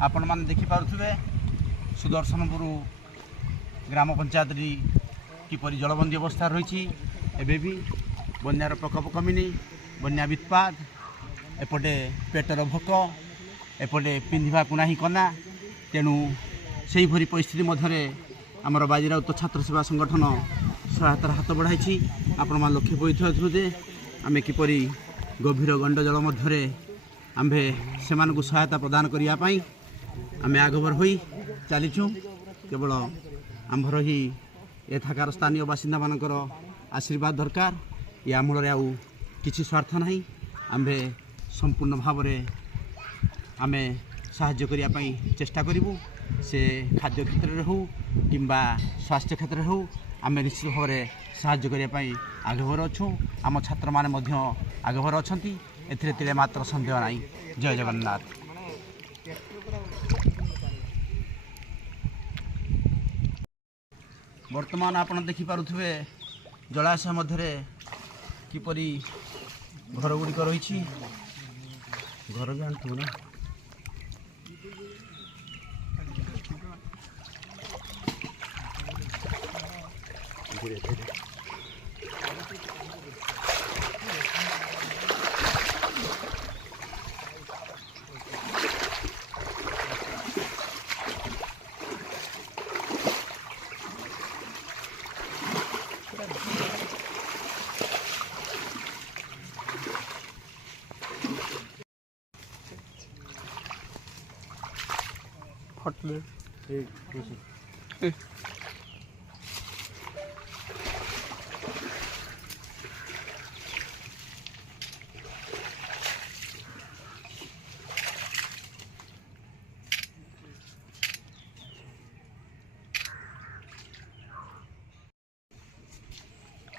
आपण मैंने देखिपे सुदर्शनपुर ग्राम पंचायत किपर जलबंदी अवस्था रही एवं भी बन्यार प्रकोप कमिनी बन्या वित्पात एपटे पेटर भोक एपटे पिंधा ही कना तेणु से भरी परिस्थिति मध्य आमर बाजीराउत छात्र सेवा संगठन सहायतार हाथ बढ़ाई आपण मैंने लक्ष्य पड़े जे आम किपर गभीर गंड जल मध्य आम्भे से सहायता प्रदान करने आम आगभर हो चलीचु केवल आम्भर ही एठाकार स्थानीय बासिंदा मानकर आशीर्वाद दरकार या मूल किसी स्वार्थ ना आम्भे संपूर्ण भाव आम साहाय्य करने चेष्टा करूँ से खाद्य क्षेत्र में हो कि स्वास्थ्य क्षेत्र में हो आम निश्चित भाव में साहाय्य करने आगभर अच्छु आम छात्र मैंने आगभर अच्छा एथिरे मात्र सन्देह ना। जय जगन्नाथ। वर्तमान आपण देखिपे जलाशय मध्य किपरि घर गुड़िक रही घर भी आंटू ना धीरे धीरे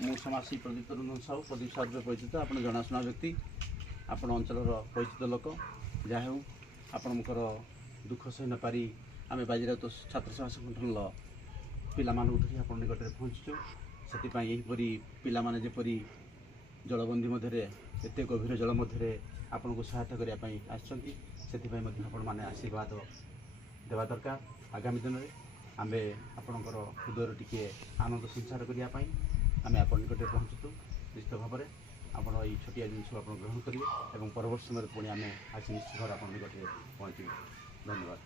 मु समासी प्रदीप रंजन साहू प्रदीप साहू परिचित आप जनाशुना व्यक्ति आपण अंचल परिचित लोक जहाँ हो आपणकर दुख सही न पारी आम बाजीराउत छात्र सेवा संगठन पिला धरी आप निकट में पहुँचु से पिला माने जेपरी जलबंदी मध्य एत गभीर जल मध्य आपन को सहायता करने आपने आशीर्वाद देवा दरकार। आगामी दिन में आम आपणकर हृदय टी आनंद संचार करने आम आप निकट में पहुँचु निश्चित भाव में आप छोटिया जिनस ग्रहण करेंगे और परवर्त समय पुणी आम आसी निश्चित भाव आप निकट में पहुँचू। धन्यवाद।